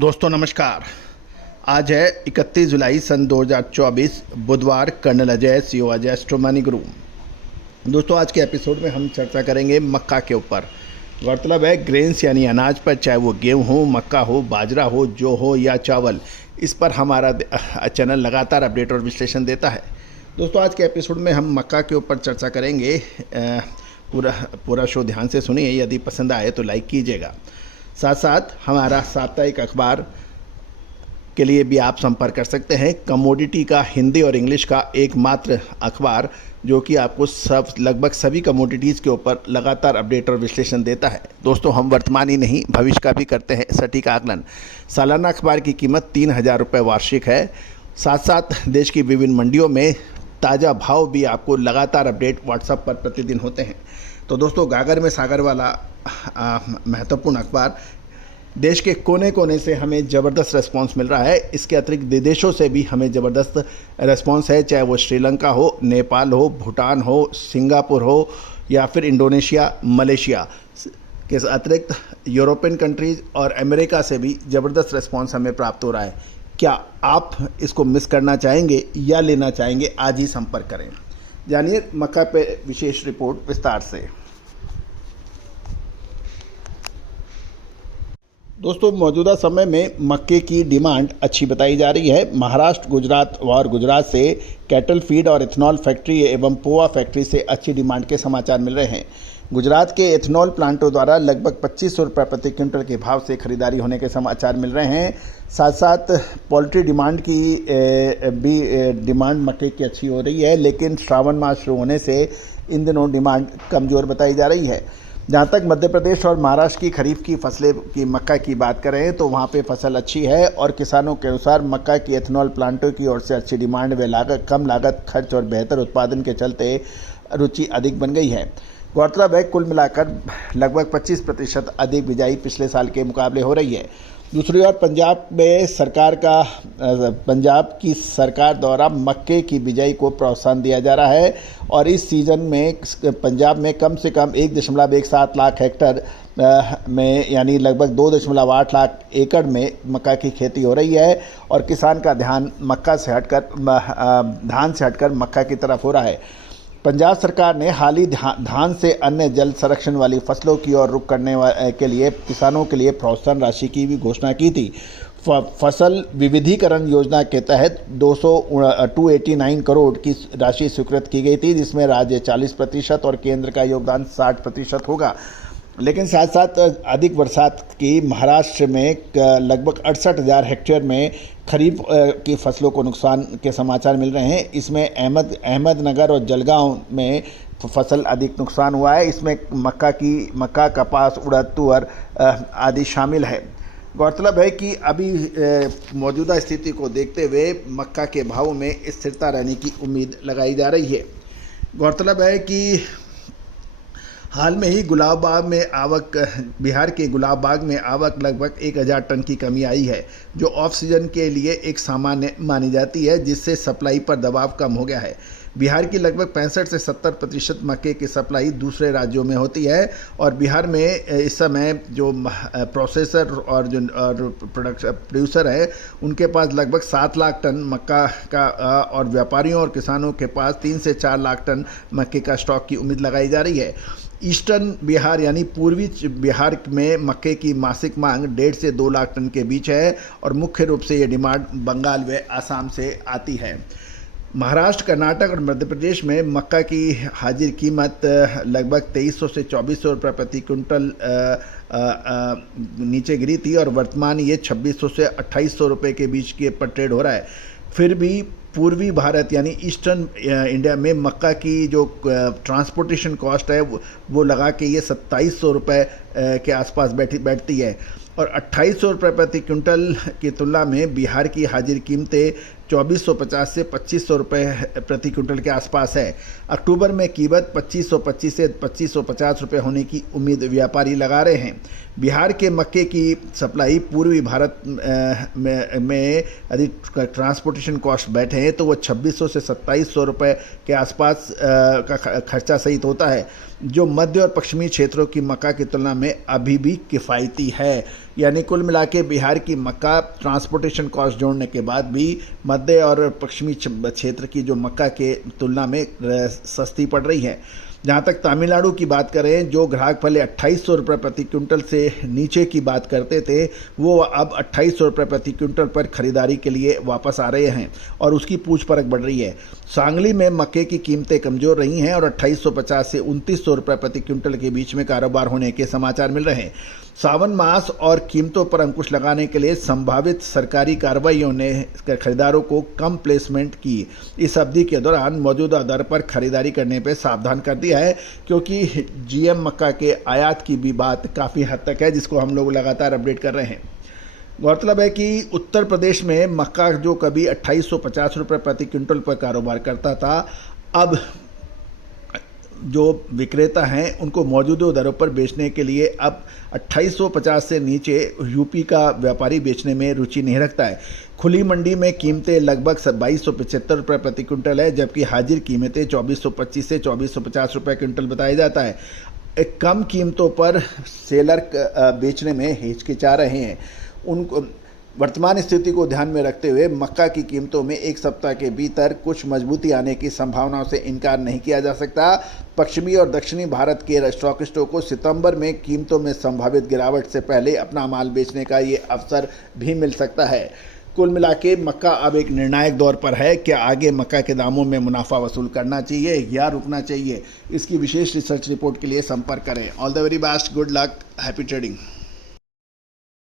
दोस्तों नमस्कार। आज है 31 जुलाई सन 2024 बुधवार। Colonel Ajay CO Ajay astro Mani Guru. दोस्तों आज के एपिसोड में हम चर्चा करेंगे मक्का के ऊपर। गौरतलब है ग्रेन्स यानी अनाज पर, चाहे वो गेहूँ हो, मक्का हो, बाजरा हो, जौ हो या चावल, इस पर हमारा चैनल लगातार अपडेट और विश्लेषण देता है। दोस्तों आज के एपिसोड में हम मक्का के ऊपर चर्चा करेंगे। पूरा शो ध्यान से सुनिए, यदि पसंद आए तो लाइक कीजिएगा। साथ साथ हमारा साप्ताहिक अखबार के लिए भी आप संपर्क कर सकते हैं। कमोडिटी का हिंदी और इंग्लिश का एकमात्र अखबार जो कि आपको लगभग सभी कमोडिटीज़ के ऊपर लगातार अपडेट और विश्लेषण देता है। दोस्तों हम वर्तमान ही नहीं भविष्य का भी करते हैं सटीक आकलन। सालाना अखबार की कीमत 3,000 रुपये वार्षिक है। साथ साथ देश की विभिन्न मंडियों में ताज़ा भाव भी आपको लगातार अपडेट व्हाट्सएप पर प्रतिदिन होते हैं। तो दोस्तों गागर में सागर वाला महत्वपूर्ण अखबार, देश के कोने कोने से हमें ज़बरदस्त रेस्पॉन्स मिल रहा है। इसके अतिरिक्त विदेशों से भी हमें ज़बरदस्त रेस्पॉन्स है, चाहे वो श्रीलंका हो, नेपाल हो, भूटान हो, सिंगापुर हो या फिर इंडोनेशिया, मलेशिया के अतिरिक्त यूरोपियन कंट्रीज़ और अमेरिका से भी ज़बरदस्त रेस्पॉन्स हमें प्राप्त हो रहा है। क्या आप इसको मिस करना चाहेंगे या लेना चाहेंगे? आज ही संपर्क करें। जानिए मक्का पे विशेष रिपोर्ट विस्तार से। दोस्तों मौजूदा समय में मक्के की डिमांड अच्छी बताई जा रही है। महाराष्ट्र, गुजरात से कैटल फीड और इथेनॉल फैक्ट्री एवं पोहा फैक्ट्री से अच्छी डिमांड के समाचार मिल रहे हैं। गुजरात के एथेनॉल प्लांटों द्वारा लगभग 2500 रुपये प्रति क्विंटल के भाव से खरीदारी होने के समाचार मिल रहे हैं। साथ साथ पोल्ट्री डिमांड की भी डिमांड मक्के की अच्छी हो रही है, लेकिन श्रावण मास शुरू होने से इन दिनों डिमांड कमज़ोर बताई जा रही है। जहाँ तक मध्य प्रदेश और महाराष्ट्र की खरीफ की फसलें की मक्का की बात करें तो वहाँ पे फसल अच्छी है और किसानों के अनुसार मक्का की एथेनॉल प्लांटों की ओर से अच्छी डिमांड व कम लागत खर्च और बेहतर उत्पादन के चलते रुचि अधिक बन गई है। गौरतलब है कुल मिलाकर लगभग 25% अधिक बिजाई पिछले साल के मुकाबले हो रही है। दूसरी ओर पंजाब की सरकार द्वारा मक्के की बिजाई को प्रोत्साहन दिया जा रहा है और इस सीज़न में पंजाब में कम से कम 1.17 लाख हेक्टेयर में यानी लगभग 2.8 लाख एकड़ में मक्का की खेती हो रही है और किसान का ध्यान धान से हटकर मक्का की तरफ हो रहा है। पंजाब सरकार ने हाल ही धान से अन्य जल संरक्षण वाली फसलों की ओर रुख करने के लिए किसानों के लिए प्रोत्साहन राशि की भी घोषणा की थी। फसल विविधीकरण योजना के तहत 289 करोड़ की राशि स्वीकृत की गई थी, जिसमें राज्य 40% और केंद्र का योगदान 60% होगा। लेकिन साथ साथ अधिक बरसात की महाराष्ट्र में लगभग 68,000 हेक्टेयर में खरीफ की फसलों को नुकसान के समाचार मिल रहे हैं। इसमें अहमदनगर और जलगांव में फसल अधिक नुकसान हुआ है। इसमें मक्का, कपास, उड़द, तुअर आदि शामिल है। गौरतलब है कि अभी मौजूदा स्थिति को देखते हुए मक्का के भाव में स्थिरता रहने की उम्मीद लगाई जा रही है। गौरतलब है कि हाल में ही बिहार के गुलाबबाग में आवक लगभग 1,000 टन की कमी आई है, जो ऑफ सीजन के लिए एक सामान्य मानी जाती है, जिससे सप्लाई पर दबाव कम हो गया है। बिहार की लगभग 65 से 70% मक्के की सप्लाई दूसरे राज्यों में होती है और बिहार में इस समय जो प्रोसेसर और जो प्रोड्यूसर है उनके पास लगभग 7 लाख टन मक्का का और व्यापारियों और किसानों के पास 3 से 4 लाख टन मक्के का स्टॉक की उम्मीद लगाई जा रही है। ईस्टर्न बिहार यानी पूर्वी बिहार में मक्के की मासिक मांग 1.5 से 2 लाख टन के बीच है और मुख्य रूप से ये डिमांड बंगाल व आसाम से आती है। महाराष्ट्र, कर्नाटक और मध्य प्रदेश में मक्का की हाजिर कीमत लगभग 2300 से 2400 रुपये प्रति क्विंटल नीचे गिरी थी और वर्तमान ये 2600 से 2800 रुपये के बीच के पर ट्रेड हो रहा है। फिर भी पूर्वी भारत यानी ईस्टर्न इंडिया में मक्का की जो ट्रांसपोर्टेशन कॉस्ट है वो लगा के ये 2700 रुपये के आसपास बैठती है और 2800 रुपये प्रति क्विंटल की तुलना में बिहार की हाजिर कीमतें 2450 से 2500 रुपये प्रति क्विंटल के आसपास है। अक्टूबर में कीमत 2525 से 2550 रुपये होने की उम्मीद व्यापारी लगा रहे हैं। बिहार के मक्के की सप्लाई पूर्वी भारत में यदि ट्रांसपोर्टेशन कॉस्ट बैठे हैं तो वो 2600 से 2700 रुपये के आसपास का खर्चा सहित होता है। जो मध्य और पश्चिमी क्षेत्रों की मक्का की तुलना में अभी भी किफ़ायती है। यानी कुल मिला के बिहार की मक्का ट्रांसपोर्टेशन कॉस्ट जोड़ने के बाद भी मध्य और पश्चिमी क्षेत्र की जो मक्का के तुलना में सस्ती पड़ रही है। जहाँ तक तमिलनाडु की बात करें, जो ग्राहक पहले 2800 रुपये प्रति क्विंटल से नीचे की बात करते थे, वो अब 2800 रुपये प्रति क्विंटल पर खरीदारी के लिए वापस आ रहे हैं और उसकी पूछ परख बढ़ रही है। सांगली में मक्के की कीमतें कमज़ोर रही हैं और 2850 से 2900 रुपये प्रति क्विंटल के बीच में कारोबार होने के समाचार मिल रहे हैं। सावन मास और कीमतों पर अंकुश लगाने के लिए संभावित सरकारी कार्रवाइयों ने खरीदारों को कम प्लेसमेंट की इस अवधि के दौरान मौजूदा दर पर खरीदारी करने पर सावधान कर दिया है, क्योंकि जीएम मक्का के आयात की भी बात काफ़ी हद तक है, जिसको हम लोग लगातार अपडेट कर रहे हैं। गौरतलब है कि उत्तर प्रदेश में मक्का जो कभी 2850 रुपये प्रति क्विंटल पर कारोबार करता था, अब जो विक्रेता हैं उनको मौजूदा दरों पर बेचने के लिए अब 2850 से नीचे यूपी का व्यापारी बेचने में रुचि नहीं रखता है। खुली मंडी में कीमतें लगभग 2275 रुपये प्रति क्विंटल है, जबकि हाजिर कीमतें 2425 से 2450 रुपये क्विंटल बताया जाता है। एक कम कीमतों पर सेलर बेचने में हिचकिचा रहे हैं। उनको वर्तमान स्थिति को ध्यान में रखते हुए मक्का की कीमतों में एक सप्ताह के भीतर कुछ मजबूती आने की संभावनाओं से इनकार नहीं किया जा सकता। पश्चिमी और दक्षिणी भारत के स्टॉकिस्टों को सितंबर में कीमतों में संभावित गिरावट से पहले अपना माल बेचने का ये अवसर भी मिल सकता है। कुल मिला के मक्का अब एक निर्णायक दौर पर है। क्या आगे मक्का के दामों में मुनाफा वसूल करना चाहिए या रुकना चाहिए? इसकी विशेष रिसर्च रिपोर्ट के लिए संपर्क करें। All the very best, good luck, happy trading.